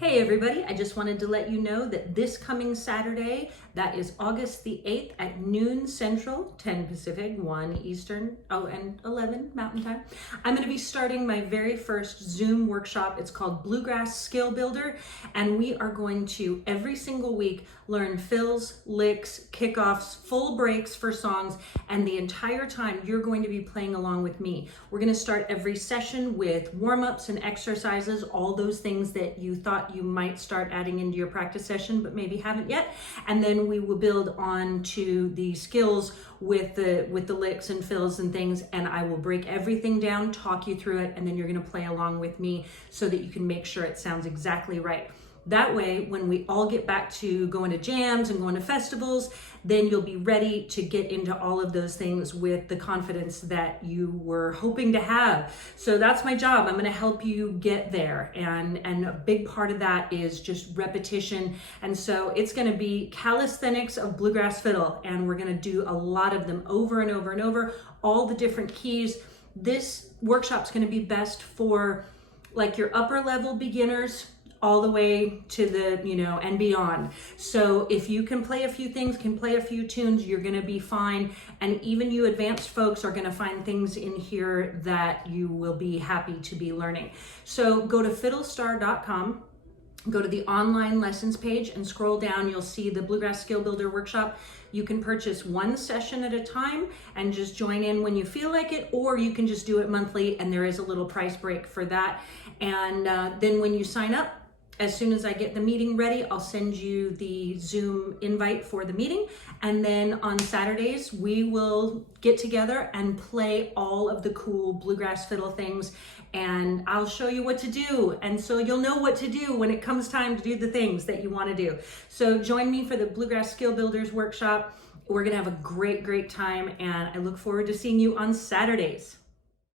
Hey everybody, I just wanted to let you know that this coming Saturday, that is August the 8th at noon Central, 10 Pacific, 1 Eastern, and 11 Mountain Time, I'm going to be starting my very first Zoom workshop. It's called Bluegrass Skill Builder, and we are going to every single week learn fills, licks, kickoffs, full breaks for songs, and the entire time you're going to be playing along with me. We're going to start every session with warm-ups and exercises, all those things that you thought you might start adding into your practice session but maybe haven't yet, and then we will build on to the skills with the licks and fills and things, and I will break everything down, talk you through it, and then you're going to play along with me so that you can make sure it sounds exactly right. That way, when we all get back to going to jams and going to festivals, then you'll be ready to get into all of those things with the confidence that you were hoping to have. So that's my job. I'm going to help you get there. And a big part of that is just repetition. And so it's going to be calisthenics of bluegrass fiddle. And we're going to do a lot of them over and over and over, all the different keys. This workshop's going to be best for like your upper level beginners, all the way to the, and beyond. So if you can play a few things, can play a few tunes, you're gonna be fine. And even you advanced folks are gonna find things in here that you will be happy to be learning. So go to FiddleStar.com, go to the online lessons page and scroll down. You'll see the Bluegrass Skill Builder Workshop. You can purchase one session at a time and just join in when you feel like it, or you can just do it monthly, and there is a little price break for that. And then when you sign up, as soon as I get the meeting ready, I'll send you the Zoom invite for the meeting. And then on Saturdays, we will get together and play all of the cool bluegrass fiddle things. And I'll show you what to do. And so you'll know what to do when it comes time to do the things that you want to do. So join me for the Bluegrass Skill Builders Workshop. We're going to have a great, great time. And I look forward to seeing you on Saturdays.